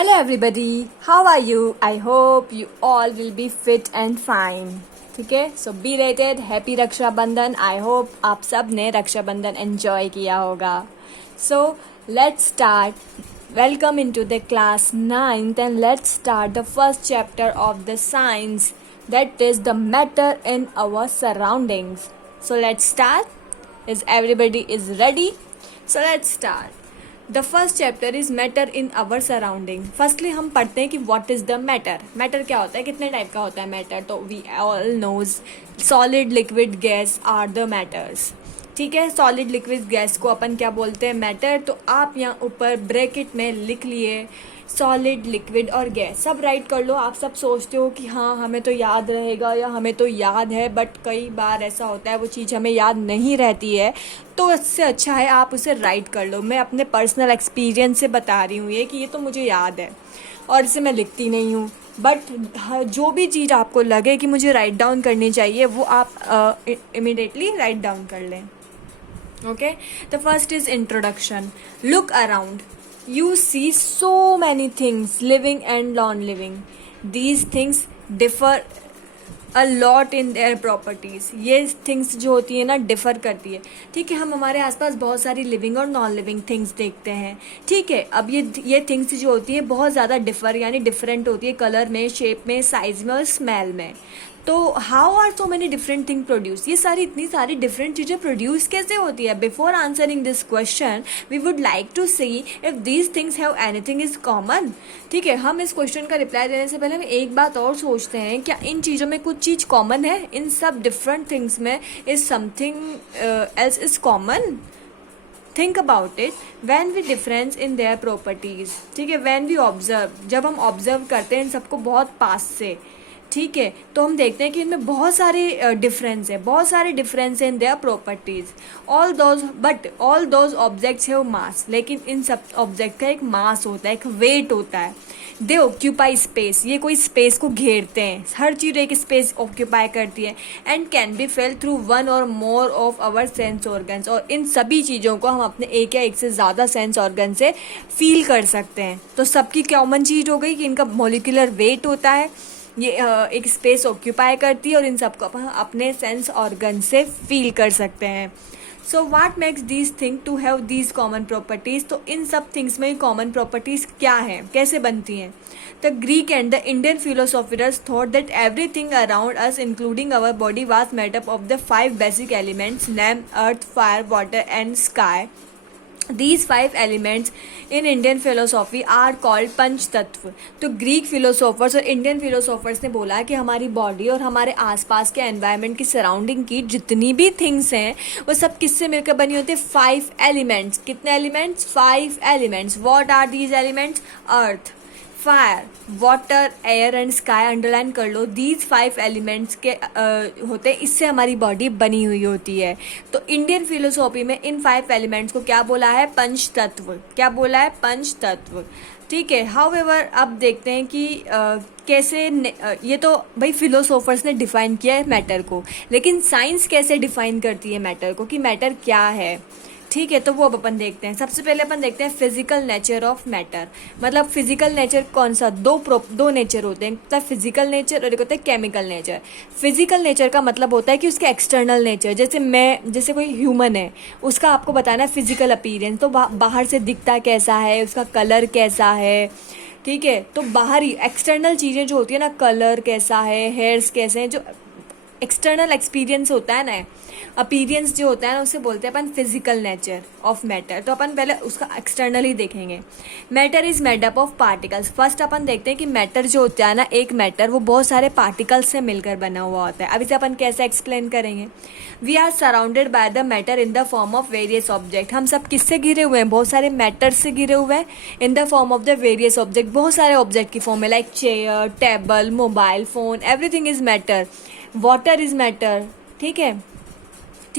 Hello everybody, how are you? I hope you all will be fit and fine. ठीक है, so be rated, happy Rakshabandhan. I hope आप सब ने Rakshabandhan enjoy किया होगा. So let's start. Welcome into the class 9th and let's start the first chapter of the science, that is the matter in our surroundings. So let's start. Is everybody is ready? So let's start. The first chapter is matter in our surrounding. Firstly हम पढ़ते हैं कि what is the matter. Matter क्या होता है, कितने type का होता है मैटर. तो we all knows solid liquid gas are the matters. ठीक है, सॉलिड लिक्विड गैस को अपन क्या बोलते हैं, मैटर. तो आप यहाँ ऊपर ब्रैकेट में लिख लिए सॉलिड लिक्विड और गैस, सब राइट कर लो. आप सब सोचते हो कि हाँ हमें तो याद रहेगा या हमें तो याद है, बट कई बार ऐसा होता है वो चीज़ हमें याद नहीं रहती है. तो इससे अच्छा है आप उसे राइट कर लो. मैं अपने पर्सनल एक्सपीरियंस से बता रही हूँ ये तो मुझे याद है और इसे मैं लिखती नहीं हूँ. बट जो भी चीज़ आपको लगे कि मुझे राइट डाउन करनी चाहिए वो आप इमिडिएटली राइट डाउन कर लें. Okay, the first is introduction. Look around. You see so many things, living and non-living. These things differ a lot in their properties. ये things जो होती है ना डिफ़र करती है. ठीक है, हम हमारे आसपास बहुत सारी लिविंग और नॉन लिविंग थिंग्स देखते हैं. ठीक है, अब ये थिंग्स जो होती है बहुत ज़्यादा डिफ़र यानी डिफरेंट होती है कलर में, शेप में, साइज में और स्मेल में. तो how are so many different thing produce. ये सारी इतनी सारी डिफरेंट चीज़ें प्रोड्यूस कैसे होती है. Before answering this question we would like to see if these things have anything is common. ठीक है, हम इस क्वेश्चन का रिप्लाई देने से पहले हम एक बात और सोचते हैं, क्या इन चीज़ों में कुछ चीज़ कॉमन है. इन सब डिफरेंट थिंग्स में is something else is common. Think about it. When we difference in their properties. ठीक है, वैन वी ऑब्जर्व, जब हम ऑब्जर्व करते हैं इन सबको बहुत पास से, ठीक है, तो हम देखते हैं कि इनमें बहुत सारे डिफरेंस है, बहुत सारे डिफरेंस है इन their properties. All those objects have मास. लेकिन इन सब ऑब्जेक्ट का एक मास होता है, एक वेट होता है. दे ऑक्यूपाई स्पेस. ये कोई स्पेस को घेरते हैं. हर चीज़ एक स्पेस ऑक्यूपाई करती है. And can be felt through one or more of our sense organs. और इन सभी चीज़ों को हम अपने एक या एक से ज़्यादा सेंस ऑर्गन से फील कर सकते हैं. तो सबकी कॉमन चीज़ हो गई कि इनका मॉलिक्यूलर वेट होता है, ये एक स्पेस ऑक्यूपाई करती है और इन सबको अपन अपने सेंस ऑर्गन से फील कर सकते हैं. So what makes these thing to have these common properties. तो इन सब थिंग्स में कॉमन प्रॉपर्टीज क्या हैं, कैसे बनती हैं. The Greek and the Indian philosophers thought that everything around us including our body was made up of the 5 basic elements, name earth, fire, water and sky. These 5 elements in Indian philosophy are called panch tattva. तो Greek philosophers और Indian philosophers ने बोला कि हमारी body और हमारे आसपास के एनवायरनमेंट की सराउंडिंग की जितनी भी थिंग्स हैं वो सब किससे मिलकर बनी होती है, 5 एलिमेंट्स. कितने elements, 5 elements. What are these elements, earth, fire, water, air and sky. Underline कर लो, दीज 5 एलिमेंट्स के होते हैं, इससे हमारी बॉडी बनी हुई होती है. तो इंडियन फिलोसॉफी में इन 5 एलिमेंट्स को क्या बोला है, पंच तत्व. क्या बोला है, पंच तत्व. ठीक है, हाउएवर अब देखते हैं कि कैसे ये तो भाई फिलोसोफर्स ने डिफाइन किया है मैटर को, लेकिन साइंस कैसे डिफाइन करती है मैटर को, कि मैटर क्या है. ठीक है, तो वो अब अपन देखते हैं. सबसे पहले अपन देखते हैं फिजिकल नेचर ऑफ मैटर. मतलब फिजिकल नेचर कौन सा, दो नेचर होते हैं, मतलब फिजिकल नेचर और एक होता है केमिकल नेचर. फिजिकल नेचर का मतलब होता है कि उसके एक्सटर्नल नेचर, जैसे कोई ह्यूमन है उसका आपको बताना है फिजिकल अपीयरेंस. तो बाहर से दिखता कैसा है, उसका कलर कैसा है. ठीक है, तो बाहरी एक्सटर्नल चीज़ें जो होती है ना, कलर कैसा है, हेयर्स कैसे हैं, जो एक्सटर्नल एक्सपीरियंस होता है ना, अपीरियंस जो होता है ना, उसे बोलते हैं अपन फिजिकल नेचर ऑफ मैटर. तो अपन पहले उसका एक्सटर्नल ही देखेंगे. Matter is made up of particles. First अपन देखते हैं कि मैटर जो होता है ना, एक मैटर वो बहुत सारे पार्टिकल्स से मिलकर बना हुआ होता है. अब इसे अपन कैसे एक्सप्लेन करेंगे. We are surrounded by the matter in the form of various object. हम सब किससे घिरे हुए हैं, बहुत सारे मैटर से घिरे हुए हैं. इन the form of the various object, बहुत सारे ऑब्जेक्ट की फॉर्म में, like chair, table, mobile phone, everything is matter. Water is matter. ठीक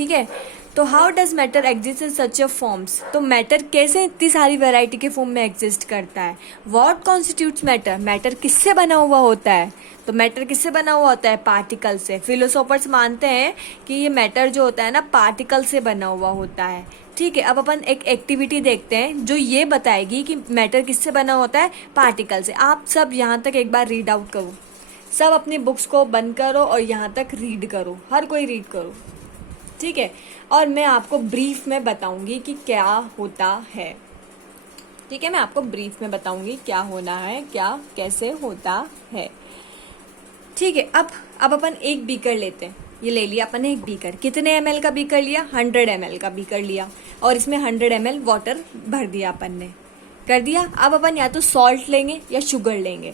है, तो how does matter exist in such a forms, तो मैटर कैसे इतनी सारी वैरायटी के फॉर्म में एग्जिस्ट करता है। व्हाट कॉन्स्टिट्यूट्स मैटर, मैटर किससे बना हुआ होता है, तो मैटर किससे बना हुआ होता है, पार्टिकल से। फिलोसोफर्स मानते हैं कि ये मैटर जो होता है ना पार्टिकल से बना हुआ होता है। ठीक है, अब अपन एक एक्टिविटी देखते हैं जो ये बताएगी कि मैटर किससे बना होता है, पार्टिकल से। आप सब यहाँ तक एक बार रीड आउट करो, सब अपनी बुक्स को बंद करो और यहाँ तक रीड करो, हर कोई रीड करो, ठीक है। और मैं आपको ब्रीफ में बताऊंगी कि क्या होता है, ठीक है। मैं आपको ब्रीफ में बताऊंगी क्या होना है, क्या कैसे होता है, ठीक है। अब अपन एक बीकर लेते हैं, ये ले लिया अपन ने एक बीकर, कितने ml का बीकर लिया, 100 ml का बीकर लिया, और इसमें 100 ml वाटर भर दिया अपन ने, कर दिया। अब अपन या तो सॉल्ट लेंगे या शुगर लेंगे,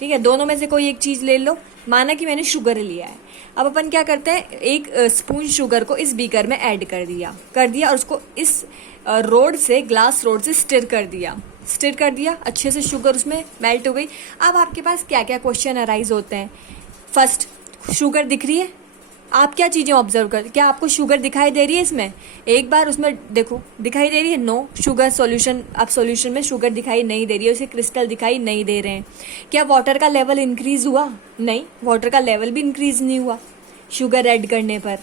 ठीक है, दोनों में से कोई एक चीज़ ले लो। माना कि मैंने शुगर लिया है, अब अपन क्या करते हैं, एक स्पून शुगर को इस बीकर में ऐड कर दिया और उसको इस रोड से, ग्लास रोड से स्टिर कर दिया अच्छे से, शुगर उसमें मेल्ट हो गई। अब आपके पास क्या क्या क्वेश्चन अराइज होते हैं। फर्स्ट, शुगर दिख रही है, आप क्या चीज़ें ऑब्जर्व कर, क्या आपको शुगर दिखाई दे रही है इसमें, एक बार उसमें देखो, दिखाई दे रही है, नो। शुगर सॉल्यूशन, अब सॉल्यूशन में शुगर दिखाई नहीं दे रही है, उसे क्रिस्टल दिखाई नहीं दे रहे हैं। क्या वाटर का लेवल इंक्रीज हुआ, नहीं, वाटर का लेवल भी इंक्रीज नहीं हुआ शुगर ऐड करने पर,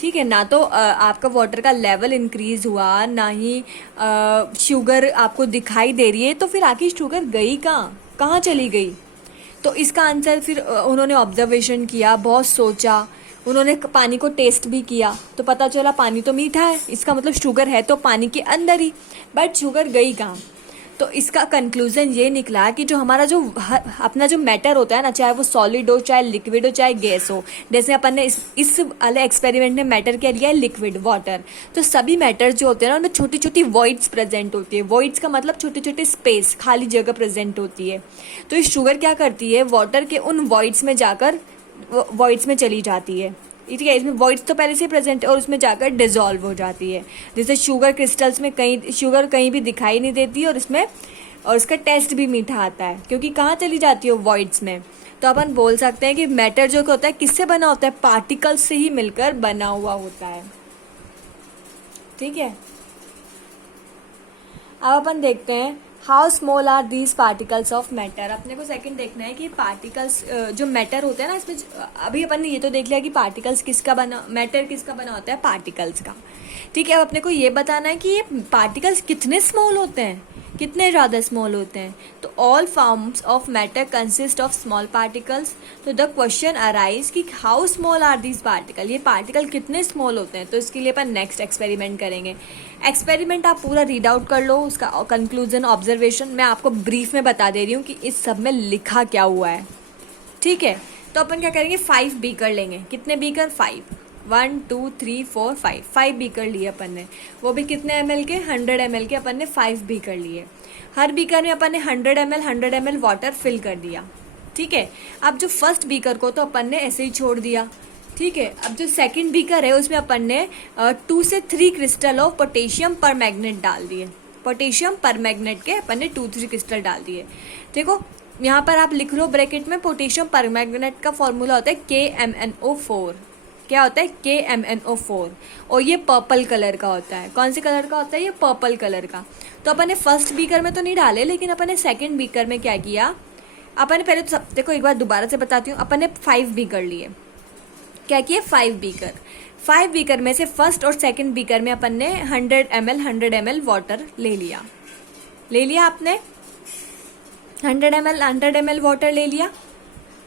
ठीक है ना। तो आपका वाटर का लेवल इंक्रीज हुआ, ना ही शुगर आपको दिखाई दे रही है, तो फिर आखिर शुगर गई कहाँ चली गई। तो इसका आंसर फिर उन्होंने ऑब्जर्वेशन किया, बहुत सोचा, उन्होंने पानी को टेस्ट भी किया, तो पता चला पानी तो मीठा है, इसका मतलब शुगर है तो पानी के अंदर ही, बट शुगर गई कहाँ। तो इसका कंक्लूजन ये निकला कि जो हमारा जो अपना जो मैटर होता है ना, चाहे वो सॉलिड हो, चाहे लिक्विड हो, चाहे गैस हो, जैसे अपन ने इस वाले एक्सपेरिमेंट में मैटर क्या लिया है, लिक्विड, वाटर। तो सभी मैटर जो होते हैं ना उनमें छोटी छोटी वॉइड्स प्रेजेंट होती है। वॉइड्स का मतलब छोटे छोटे स्पेस, खाली जगह प्रेजेंट होती है। तो ये शुगर क्या करती है, वाटर के उन वॉइड्स में जाकर वॉइड्स में चली जाती है, ठीक है। इसमें वॉइड्स तो पहले से प्रेजेंट है और उसमें जाकर डिजॉल्व हो जाती है। जैसे शुगर क्रिस्टल्स में शुगर कहीं भी दिखाई नहीं देती और इसका टेस्ट भी मीठा आता है, क्योंकि कहाँ चली जाती है, वॉइड्स में। तो अपन बोल सकते हैं कि मैटर जो होता है किससे बना होता है, पार्टिकल्स से ही मिलकर बना हुआ होता है, ठीक है। अब अपन देखते हैं how small are these particles of matter. अपने को सेकंड देखना है कि पार्टिकल्स जो मैटर होते हैं ना, इसमें अभी अपन ने ये तो देख लिया कि पार्टिकल्स मैटर किसका बना होता है, पार्टिकल्स का, ठीक है। अब अपने को ये बताना है कि ये पार्टिकल्स कितने स्मॉल होते हैं, कितने ज़्यादा स्मॉल होते हैं। तो all forms of matter consist of small particles. तो द क्वेश्चन अराइज कि how small are these particle, ये पार्टिकल कितने स्मॉल होते हैं। तो इसके लिए अपन नेक्स्ट एक्सपेरिमेंट करेंगे। एक्सपेरिमेंट आप पूरा रीड आउट कर लो, उसका कंक्लूजन, ऑब्जर्वेशन मैं आपको ब्रीफ में बता दे रही हूँ कि इस सब में लिखा क्या हुआ है, ठीक है। तो अपन क्या करेंगे, 5 बीकर लेंगे। कितने बीकर, 5, 1 2 3 4 5 बीकर लिए अपन ने, वो भी कितने ml के, 100 ml के अपन ने 5 बीकर लिए। हर बीकर में अपन ने 100 ml वाटर फिल कर दिया, ठीक है। अब जो फर्स्ट बीकर को तो अपन ने ऐसे ही छोड़ दिया, ठीक है। अब जो सेकंड बीकर है उसमें अपन ने 2 से 3 क्रिस्टल ऑफ पोटेशियम पर मैग्नेट डाल दिए। पोटेशियम पर मैग्नेट के अपन ने 2-3 क्रिस्टल डाल दिए। देखो यहाँ पर आप लिख लो ब्रैकेट में, पोटेशियम पर मैग्नेट का फॉर्मूला होता है KMnO4। क्या होता है, KMnO4, और ये पर्पल कलर का होता है। कौन से कलर का होता है, ये पर्पल कलर का। तो अपन ने फर्स्ट बीकर में तो नहीं डाले, लेकिन अपन ने सेकंड बीकर में क्या किया, अपन ने पहले तो सब देखो, एक बार दोबारा से बताती हूँ। अपन ने 5 बीकर लिए, क्या किए, 5 बीकर में से फर्स्ट और सेकंड बीकर में अपन ने 100 ml वाटर ले लिया आपने 100 ml वाटर ले लिया,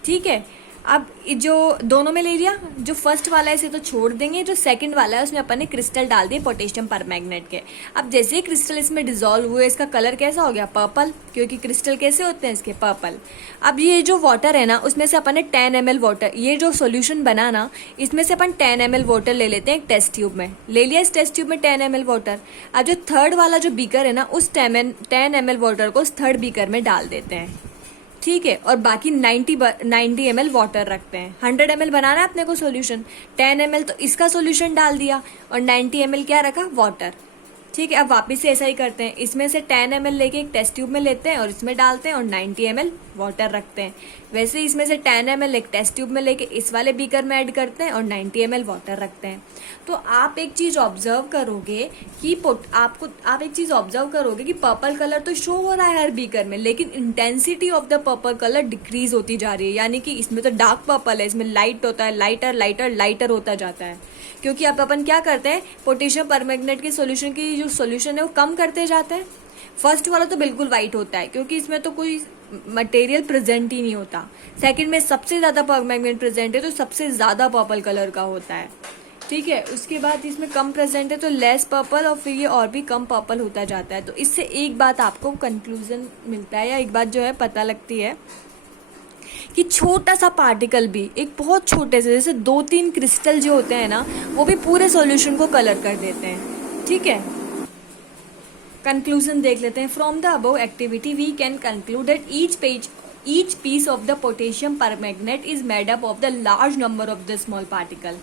ठीक है। अब जो दोनों में ले लिया, जो फर्स्ट वाला है इसे तो छोड़ देंगे, जो सेकंड वाला है उसमें अपन ने क्रिस्टल डाल दिए पोटेशियम परमैग्नेट के। अब जैसे ही क्रिस्टल इसमें डिसॉल्व हुए, इसका कलर कैसा हो गया, पर्पल, क्योंकि क्रिस्टल कैसे होते हैं इसके, पर्पल। अब ये जो वाटर है ना, उसमें से अपन ने 10 ml वाटर, ये जो सोल्यूशन बना ना, इसमें से अपन 10 ml वाटर ले लेते हैं एक टेस्ट ट्यूब में, ले लिया इस टेस्ट ट्यूब में 10 ml वाटर। अब जो थर्ड वाला जो बीकर है ना, उस 10 ml वाटर को उस थर्ड बीकर में डाल देते हैं, ठीक है। और बाकी 90 ml वाटर रखते हैं। 100 ml बनाना है अपने को सोल्यूशन, 10 ml तो इसका सोल्यूशन डाल दिया और 90 ml क्या रखा, वाटर, ठीक है, अब वापस से ऐसा ही करते हैं, इसमें से 10 ml लेके एक टेस्ट ट्यूब में लेते हैं और इसमें डालते हैं और 90 ml वाटर रखते हैं। वैसे ही इसमें से 10 ml एक टेस्ट ट्यूब में लेके इस वाले बीकर में ऐड करते हैं और 90 ml वाटर रखते हैं। तो आप एक चीज़ ऑब्जर्व करोगे कि आप एक चीज़ ऑब्जर्व करोगे कि पर्पल कलर तो शो हो रहा है हर बीकर में, लेकिन intensity of the purple colour decrease होती जा रही है। यानी कि इसमें तो डार्क पर्पल है, इसमें लाइट होता है, लाइटर लाइटर लाइटर होता जाता है, क्योंकि अब अपन क्या करते हैं, पोटेशियम परमैंगनेट के सॉल्यूशन की जो सॉल्यूशन है वो कम करते जाते हैं। फर्स्ट वाला तो बिल्कुल वाइट होता है क्योंकि इसमें तो कोई मटेरियल प्रेजेंट ही नहीं होता। सेकंड में सबसे ज़्यादा परमैंगनेट प्रेजेंट है तो सबसे ज़्यादा पर्पल कलर का होता है। ठीक है, उसके बाद इसमें कम प्रेजेंट है तो लेस पर्पल, और फिर ये और भी कम पर्पल होता जाता है। तो इससे एक बात आपको कंक्लूजन मिलता है, या एक बात जो है पता लगती है कि छोटा सा पार्टिकल भी, एक बहुत छोटे से, जैसे 2-3 क्रिस्टल जो होते हैं ना, वो भी पूरे सॉल्यूशन को कलर कर देते हैं। ठीक है, कंक्लूजन देख लेते हैं। From the above activity we can conclude that each piece of the potassium permanganate is made up of the large number of the small particle.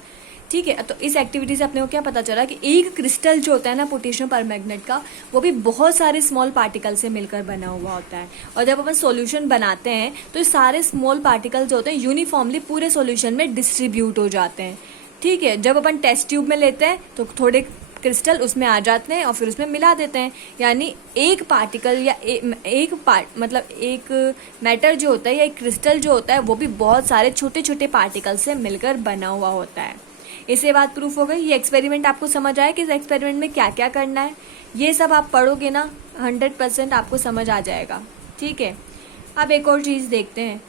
ठीक है, तो इस एक्टिविटी से अपने को क्या पता चला कि एक क्रिस्टल जो होता है ना पोटेशियम परमैंगनेट का, वो भी बहुत सारे स्मॉल पार्टिकल से मिलकर बना हुआ होता है। और जब अपन सॉल्यूशन बनाते हैं तो सारे स्मॉल पार्टिकल जो होते हैं यूनिफॉर्मली पूरे सॉल्यूशन में डिस्ट्रीब्यूट हो जाते हैं। ठीक है, जब अपन टेस्ट ट्यूब में लेते हैं तो थोड़े क्रिस्टल उसमें आ जाते हैं और फिर उसमें मिला देते हैं। यानी एक पार्टिकल या एक मैटर जो होता है या एक क्रिस्टल जो होता है वो भी बहुत सारे छोटे छोटे पार्टिकल से मिलकर बना हुआ होता है। इससे बात प्रूफ हो गई। ये एक्सपेरिमेंट आपको समझ आया कि इस एक्सपेरिमेंट में क्या क्या करना है, ये सब आप पढ़ोगे ना 100% आपको समझ आ जाएगा। ठीक है, अब एक और चीज़ देखते हैं।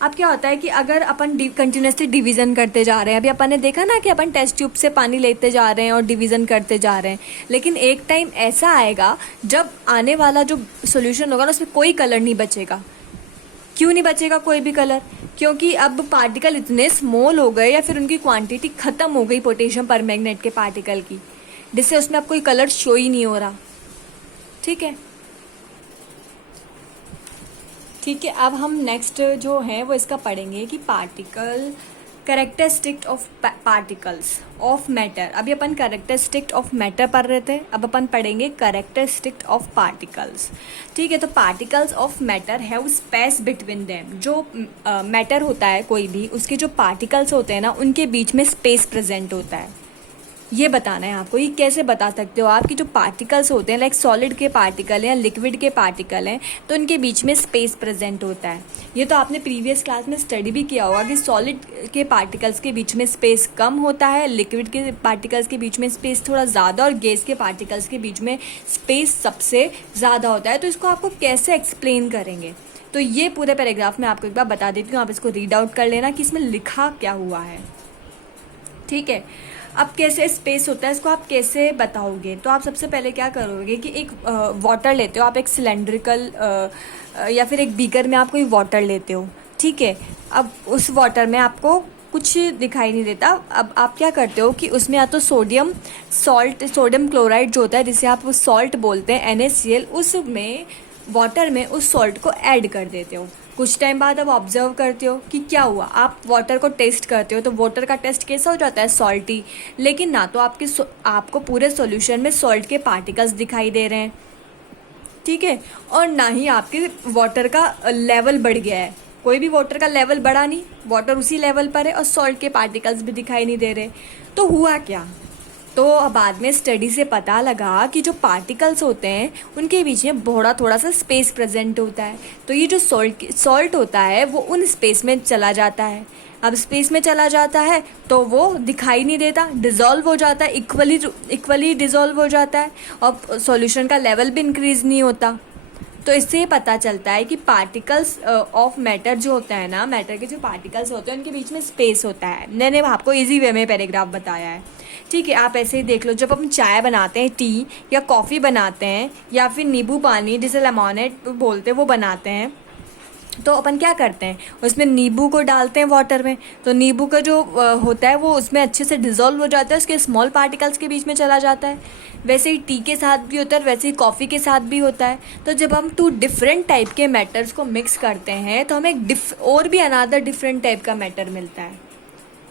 अब क्या होता है कि अगर अपन कंटिन्यूसली डिवीज़न करते जा रहे हैं, अभी अपन ने देखा ना कि अपन टेस्ट ट्यूब से पानी लेते जा रहे हैं और डिवीज़न करते जा रहे हैं, लेकिन एक टाइम ऐसा आएगा जब आने वाला जो सॉल्यूशन होगा ना उसमें कोई कलर नहीं बचेगा। क्यों नहीं बचेगा कोई भी कलर? क्योंकि अब पार्टिकल इतने स्मॉल हो गए या फिर उनकी क्वांटिटी ख़त्म हो गई पोटेशियम परमैंगनेट के पार्टिकल की, जिससे उसमें अब कोई कलर शो ही नहीं हो रहा। ठीक है, ठीक है, अब हम नेक्स्ट जो है वो इसका पढ़ेंगे कि characteristic of particles of matter. अभी अपन कैरेक्टरिस्टिक ऑफ मैटर पढ़ रहे थे, अब अपन पढ़ेंगे कैरेक्टरिस्टिक ऑफ पार्टिकल्स। ठीक है, तो particles of matter have space between them. जो मैटर होता है कोई भी, उसके जो पार्टिकल्स होते हैं ना उनके बीच में स्पेस प्रेजेंट होता है। ये बताना है आपको। ये कैसे बता सकते हो आप कि जो पार्टिकल्स होते हैं लाइक सॉलिड के पार्टिकल या लिक्विड के पार्टिकल हैं तो उनके बीच में स्पेस प्रेजेंट होता है। ये तो आपने प्रीवियस क्लास में स्टडी भी किया होगा कि सॉलिड के पार्टिकल्स के बीच में स्पेस कम होता है, लिक्विड के पार्टिकल्स के बीच में स्पेस थोड़ा ज़्यादा, और गैस के पार्टिकल्स के बीच में स्पेस सबसे ज़्यादा होता है। तो इसको आपको कैसे एक्सप्लेन करेंगे, तो ये पूरे पैराग्राफ में आपको एक बार बता देती हूँ, आप इसको रीड आउट कर लेना कि इसमें लिखा क्या हुआ है। ठीक है, अब कैसे स्पेस होता है इसको आप कैसे बताओगे? तो आप सबसे पहले क्या करोगे कि एक वाटर लेते हो आप, एक सिलेंड्रिकल या फिर एक बीकर में आप कोई वाटर लेते हो। ठीक है, अब उस वाटर में आपको कुछ दिखाई नहीं देता। अब आप क्या करते हो कि उसमें या तो सोडियम क्लोराइड जो होता है, जिसे आप सॉल्ट बोलते हैं NaCl, उसमें वाटर में उस सॉल्ट को ऐड कर देते हो। कुछ टाइम बाद आप ऑब्जर्व करते हो कि क्या हुआ, आप वाटर को टेस्ट करते हो तो वाटर का टेस्ट कैसा हो जाता है, सॉल्टी। लेकिन ना तो आपको पूरे सॉल्यूशन में सॉल्ट के पार्टिकल्स दिखाई दे रहे हैं, ठीक है, और ना ही आपके वाटर का लेवल बढ़ गया है। कोई भी वाटर का लेवल बढ़ा नहीं, वाटर उसी लेवल पर है और सॉल्ट के पार्टिकल्स भी दिखाई नहीं दे रहे। तो हुआ क्या? तो बाद में स्टडी से पता लगा कि जो पार्टिकल्स होते हैं उनके बीच में थोड़ा सा स्पेस प्रेजेंट होता है। तो ये जो सॉल्ट होता है वो उन स्पेस में चला जाता है। अब स्पेस में चला जाता है तो वो दिखाई नहीं देता, डिज़ोल्व हो जाता है, इक्वली डिज़ोल्व हो जाता है और सॉल्यूशन का लेवल भी इंक्रीज नहीं होता। तो इससे पता चलता है कि पार्टिकल्स ऑफ मैटर जो होता है ना, मैटर के जो पार्टिकल्स होते हैं उनके बीच में स्पेस होता है। मैंने आपको इजी वे में पैराग्राफ बताया है। ठीक है, आप ऐसे ही देख लो, जब हम चाय बनाते हैं, टी या कॉफ़ी बनाते हैं, या फिर नींबू पानी जिसे लेमोनेड बोलते हैं वो बनाते हैं, तो अपन क्या करते हैं, उसमें नींबू को डालते हैं वाटर में, तो नींबू का जो होता है वो उसमें अच्छे से डिज़ोल्व हो जाता है, उसके स्मॉल पार्टिकल्स के बीच में चला जाता है। वैसे ही टी के साथ भी होता है, वैसे ही कॉफ़ी के साथ भी होता है। तो जब हम 2 डिफरेंट टाइप के मैटर्स को मिक्स करते हैं तो हमें और भी अनदर डिफरेंट टाइप का मैटर मिलता है।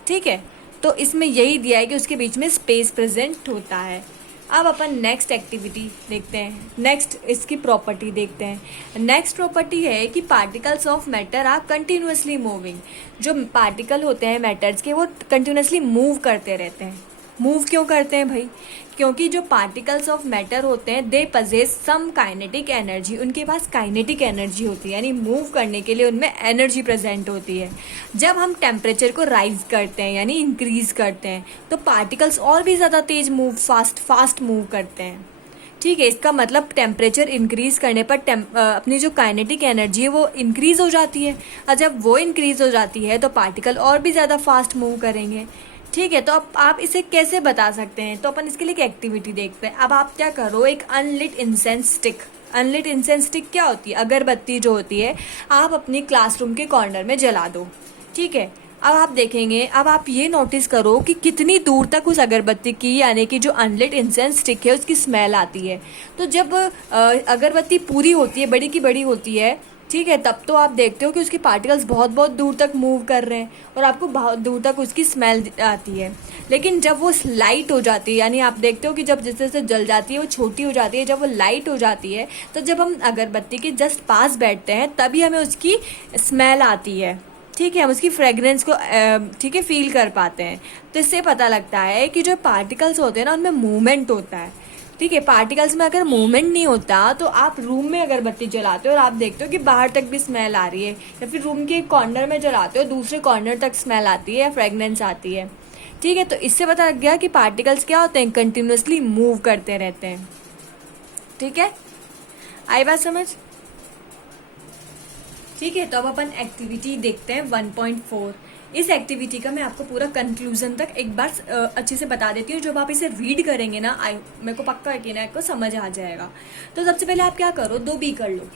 ठीक है, तो इसमें यही दिया है कि उसके बीच में स्पेस प्रेजेंट होता है। अब अपन नेक्स्ट एक्टिविटी देखते हैं, नेक्स्ट इसकी प्रॉपर्टी देखते हैं। नेक्स्ट प्रॉपर्टी है कि particles of matter are continuously moving. जो पार्टिकल होते हैं मैटर्स के वो कंटिन्यूअसली मूव करते रहते हैं। मूव क्यों करते हैं भाई? क्योंकि जो पार्टिकल्स ऑफ मैटर होते हैं they possess some kinetic energy, उनके पास काइनेटिक एनर्जी होती है, यानी मूव करने के लिए उनमें एनर्जी प्रेजेंट होती है। जब हम टेम्परेचर को राइज करते हैं यानी इंक्रीज करते हैं तो पार्टिकल्स और भी ज़्यादा तेज मूव फास्ट मूव करते हैं। ठीक है, इसका मतलब टेम्परेचर इंक्रीज करने पर अपनी जो काइनेटिक एनर्जी है वो इंक्रीज हो जाती है, और जब वो इंक्रीज हो जाती है तो पार्टिकल और भी ज़्यादा फास्ट मूव करेंगे। ठीक है, तो अब आप इसे कैसे बता सकते हैं? तो अपन इसके लिए एक एक्टिविटी देखते हैं। अब आप क्या करो, एक unlit incense stick, unlit incense stick क्या होती है? अगरबत्ती जो होती है, आप अपनी क्लासरूम के कॉर्नर में जला दो। ठीक है, अब आप देखेंगे, अब आप ये नोटिस करो कि कितनी दूर तक उस अगरबत्ती की यानी कि जो अनलिट इंसेंस स्टिक है उसकी स्मेल आती है। तो जब अगरबत्ती पूरी होती है, बड़ी की बड़ी होती है, ठीक है, तब तो आप देखते हो कि उसके पार्टिकल्स बहुत बहुत दूर तक मूव कर रहे हैं और आपको बहुत दूर तक उसकी स्मेल आती है। लेकिन जब वो लाइट हो जाती है, यानी आप देखते हो कि जब जैसे जैसे जल जाती है वो छोटी हो जाती है, जब वो लाइट हो जाती है तो जब हम अगरबत्ती के जस्ट पास बैठते हैं तभी हमें उसकी स्मेल आती है। ठीक है, हम उसकी फ्रेगरेंस को ठीक है फील कर पाते हैं। तो इससे पता लगता है कि जो पार्टिकल्स होते हैं ना उनमें मूवमेंट होता है। ठीक है, पार्टिकल्स में अगर मूवमेंट नहीं होता तो आप रूम में अगरबत्ती जलाते हो और आप देखते हो कि बाहर तक भी स्मेल आ रही है, या फिर रूम के एक कॉर्नर में जलाते हो दूसरे कॉर्नर तक स्मेल आती है या फ्रेगनेंस आती है। ठीक है, तो इससे पता लग गया कि पार्टिकल्स क्या होते हैं, कंटिन्यूअसली मूव करते रहते हैं। ठीक है, आई बात समझ? ठीक है, तो अब अपन एक्टिविटी देखते हैं 1.4। इस एक्टिविटी का मैं आपको पूरा कंक्लूजन तक एक बार अच्छे से बता देती हूँ। जब आप इसे रीड करेंगे ना, मेरे को पक्का है कि ना आपको समझ आ जाएगा। तो सबसे पहले आप क्या करो, 2 बीकर लो,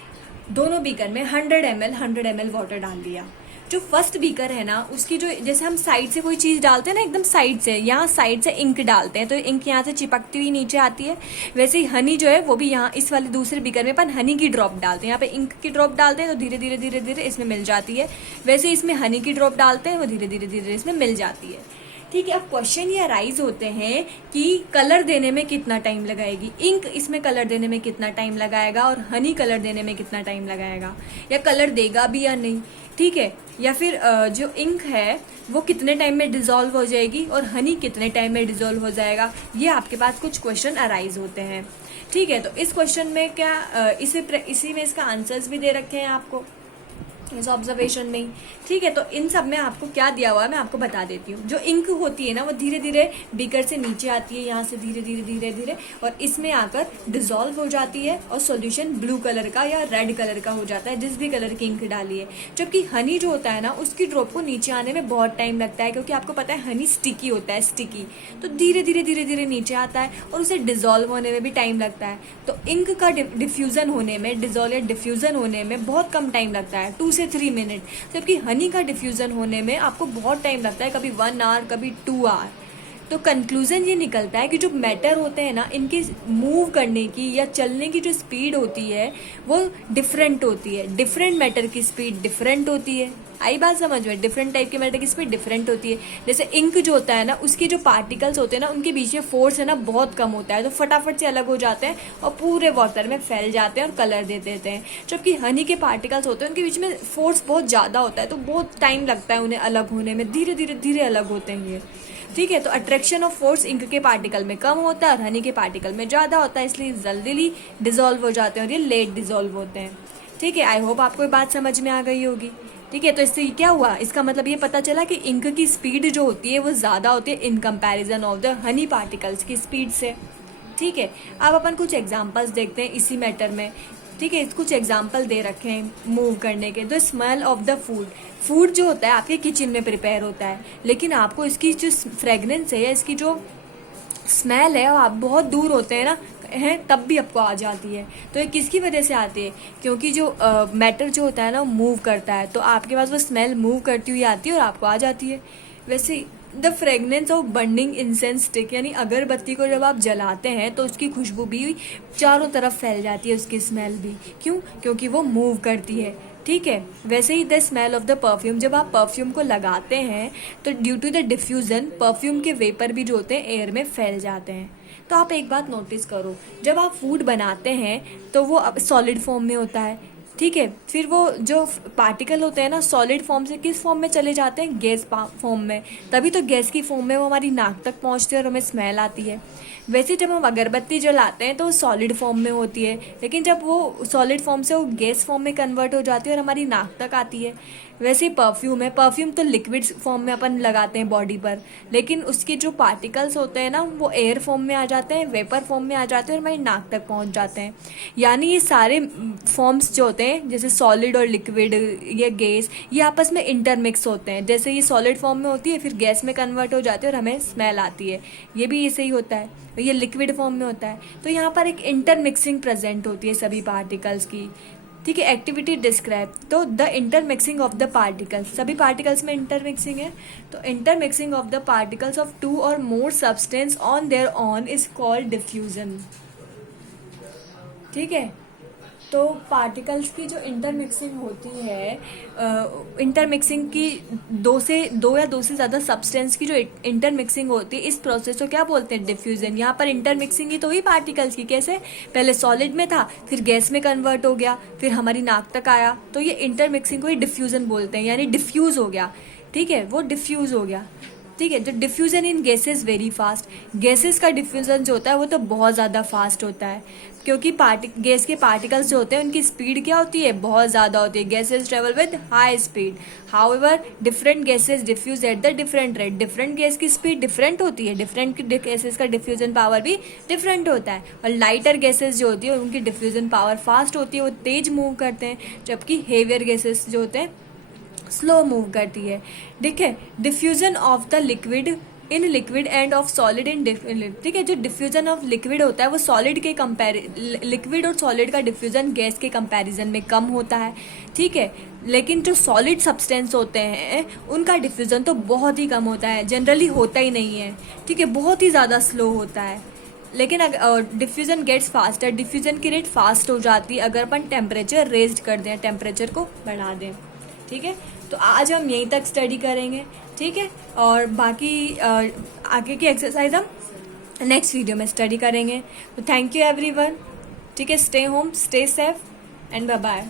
दोनों बीकर में 100 ml वाटर डाल दिया। जो फर्स्ट बीकर है ना उसकी जो, जैसे हम साइड से कोई चीज़ डालते हैं ना, एकदम साइड से, यहाँ साइड से इंक डालते हैं तो इंक यहाँ से चिपकती हुई नीचे आती है, वैसे ही हनी जो है वो भी यहाँ इस वाले दूसरे बीकर में अपन हनी की ड्रॉप डालते हैं। यहाँ पे इंक की ड्रॉप डालते हैं तो धीरे धीरे धीरे धीरे इसमें मिल जाती है, वैसे इसमें हनी की ड्रॉप डालते हैं वो धीरे धीरे धीरे इसमें मिल जाती है। ठीक है, अब क्वेश्चन ये अराइज होते हैं कि कलर देने में कितना टाइम लगाएगी, इंक इसमें कलर देने में कितना टाइम लगाएगा और हनी कलर देने में कितना टाइम लगाएगा, या कलर देगा भी या नहीं। ठीक है, या फिर जो इंक है वो कितने टाइम में डिजोल्व हो जाएगी और हनी कितने टाइम में डिजोल्व हो जाएगा। ये आपके पास कुछ क्वेश्चन अराइज होते हैं। ठीक है, तो इस क्वेश्चन में क्या इसी में इसका आंसर्स भी दे रखे हैं आपको इस ऑब्जर्वेशन में ही। ठीक है, तो इन सब में आपको क्या दिया हुआ है मैं आपको बता देती हूँ। जो इंक होती है ना वो धीरे धीरे बीकर से नीचे आती है, यहाँ से धीरे धीरे धीरे धीरे, और इसमें आकर डिजोल्व हो जाती है और सॉल्यूशन ब्लू कलर का या रेड कलर का हो जाता है जिस भी कलर की इंक डाली है। जबकि हनी जो होता है ना उसकी ड्रॉप को नीचे आने में बहुत टाइम लगता है, क्योंकि आपको पता है हनी स्टिकी होता है, स्टिकी, तो धीरे धीरे धीरे धीरे नीचे आता है और उसे डिजोल्व होने में भी टाइम लगता है। तो इंक का डिफ्यूजन होने में, डिजोल्व या डिफ्यूजन होने में बहुत कम टाइम लगता है, 2 से 3 मिनट, जबकि हनी का डिफ्यूजन होने में आपको बहुत टाइम लगता है, कभी 1 आवर कभी 2 आवर। तो कंक्लूजन ये निकलता है कि जो मैटर होते हैं ना इनकी मूव करने की या चलने की जो स्पीड होती है वो डिफरेंट होती है। डिफरेंट मैटर की स्पीड डिफरेंट होती है। आई बात समझ में? डिफरेंट टाइप के मैटर की स्पीड डिफरेंट होती है। जैसे इंक जो होता है ना उसके जो पार्टिकल्स होते हैं ना उनके बीच में फोर्स है ना बहुत कम होता है, तो फटाफट से अलग हो जाते हैं और पूरे वाटर में फैल जाते हैं और कलर दे देते हैं। जबकि हनी के पार्टिकल्स होते हैं उनके बीच में फोर्स बहुत ज़्यादा होता है, तो बहुत टाइम लगता है उन्हें अलग होने में, धीरे धीरे धीरे अलग होते हैं ये। ठीक है, तो अट्रैक्शन ऑफ फोर्स इंक के पार्टिकल में कम होता है और हनी के पार्टिकल में ज़्यादा होता है, इसलिए जल्दी डिजोल्व हो जाते हैं और ये लेट डिजोल्व होते हैं। ठीक है, आई होप आपको ये बात समझ में आ गई होगी। ठीक है, तो इससे क्या हुआ, इसका मतलब ये पता चला कि इंक की स्पीड जो होती है वो ज़्यादा होती है in comparison of the honey particles की स्पीड से। ठीक है, अब अपन कुछ एग्जांपल्स देखते हैं इसी मैटर में। ठीक है, कुछ एग्जांपल दे रखे हैं मूव करने के। The smell of the food, food जो होता है आपके किचन में प्रिपेयर होता है, लेकिन आपको इसकी जो फ्रेगनेंस है या इसकी जो स्मेल है, आप बहुत दूर होते हैं ना हैं तब भी आपको आ जाती है। तो ये किसकी वजह से आती है? क्योंकि जो मैटर जो होता है ना मूव करता है, तो आपके पास वो स्मेल मूव करती हुई आती है और आपको आ जाती है। वैसे the fragrance of burning incense stick, यानी अगरबत्ती को जब आप जलाते हैं तो उसकी खुशबू भी चारों तरफ फैल जाती है, उसकी स्मेल भी। क्यों? क्योंकि वो मूव करती है। ठीक है। वैसे ही the smell of the perfume, जब आप परफ्यूम को लगाते हैं तो due to the diffusion perfume के वेपर भी जो होते हैं एयर में फैल जाते हैं। तो आप एक बात नोटिस करो, जब आप फूड बनाते हैं तो वो सॉलिड फॉर्म में होता है, ठीक है। फिर वो जो पार्टिकल होते हैं ना सॉलिड फॉर्म से किस फॉर्म में चले जाते हैं, गैस फॉर्म में। तभी तो गैस की फॉर्म में वो हमारी नाक तक पहुंचते हैं और हमें स्मेल आती है। वैसे जब हम अगरबत्ती जलाते हैं तो वो सॉलिड फॉर्म में होती है, लेकिन जब वो सॉलिड फॉर्म से वो गैस फॉर्म में कन्वर्ट हो जाती है और हमारी नाक तक आती है। वैसे ही परफ्यूम है, परफ्यूम तो लिक्विड फॉर्म में अपन लगाते हैं बॉडी पर, लेकिन उसके जो पार्टिकल्स होते हैं ना वो एयर फॉर्म में आ जाते हैं, वेपर फॉर्म में आ जाते हैं और हमारी नाक तक पहुंच जाते हैं। यानी ये सारे फॉर्म्स जो होते हैं जैसे सॉलिड और लिक्विड या गैस, ये आपस में इंटरमिक्स होते हैं। जैसे ये सॉलिड फॉर्म में होती है फिर गैस में कन्वर्ट हो जाती है और हमें स्मेल आती है, ये भी ऐसे ही होता है। ये लिक्विड फॉर्म में होता है। तो यहाँ पर एक इंटरमिक्सिंग प्रेजेंट होती है सभी पार्टिकल्स की, ठीक है। एक्टिविटी डिस्क्राइब, तो the intermixing of the particles, सभी पार्टिकल्स में इंटरमिक्सिंग है। तो intermixing of the particles of two or more substance on their on is called diffusion, ठीक है। तो पार्टिकल्स की जो इंटरमिक्सिंग होती है, इंटरमिक्सिंग की दो या दो से ज़्यादा सब्सटेंस की जो इंटरमिक्सिंग होती है, इस प्रोसेस को क्या बोलते हैं, डिफ्यूजन। यहाँ पर इंटरमिक्सिंग ही तो हुई पार्टिकल्स की, कैसे, पहले सॉलिड में था फिर गैस में कन्वर्ट हो गया फिर हमारी नाक तक आया, तो ये इंटरमिक्सिंग को ही डिफ्यूजन बोलते हैं, यानी डिफ्यूज़ हो गया, ठीक है, वो डिफ्यूज़ हो गया, ठीक है। जो डिफ्यूजन इन गैसेस वेरी फास्ट, गैसेस का डिफ्यूजन जो होता है वो तो बहुत ज़्यादा फास्ट होता है, क्योंकि गैस के पार्टिकल्स जो होते हैं उनकी स्पीड क्या होती है, बहुत ज़्यादा होती है। Gases travel with high speed, however different gases diffuse at the different rate, different gas की स्पीड डिफरेंट होती है, डिफरेंट गैसेस का डिफ्यूजन पावर भी डिफरेंट होता है। और लाइटर गैसेस जो होती है उनकी डिफ्यूजन पावर फास्ट होती है, वो तेज मूव करते हैं, जबकि हेवियर गैसेस जो होते हैं स्लो मूव करती है, ठीक है। Diffusion of the liquid in liquid end of solid in, ठीक है। जो डिफ्यूजन ऑफ लिक्विड होता है वो सॉलिड के लिक्विड और सॉलिड का डिफ्यूजन गैस के कंपैरिजन में कम होता है, ठीक है। लेकिन जो सॉलिड सब्सटेंस होते हैं उनका डिफ्यूजन तो बहुत ही कम होता है, जनरली होता ही नहीं है, ठीक है, बहुत ही ज़्यादा स्लो होता है। लेकिन डिफ्यूजन गेट्स फास्टर, डिफ्यूजन की रेट फास्ट हो जाती है अगर अपन टेम्परेचर रेज्ड कर दें, टेम्परेचर को बढ़ा दें, ठीक है। तो आज हम यहीं तक स्टडी करेंगे, ठीक है, और बाकी आगे की एक्सरसाइज हम नेक्स्ट वीडियो में स्टडी करेंगे। तो थैंक यू एवरीवन, ठीक है, stay home, stay safe and bye bye.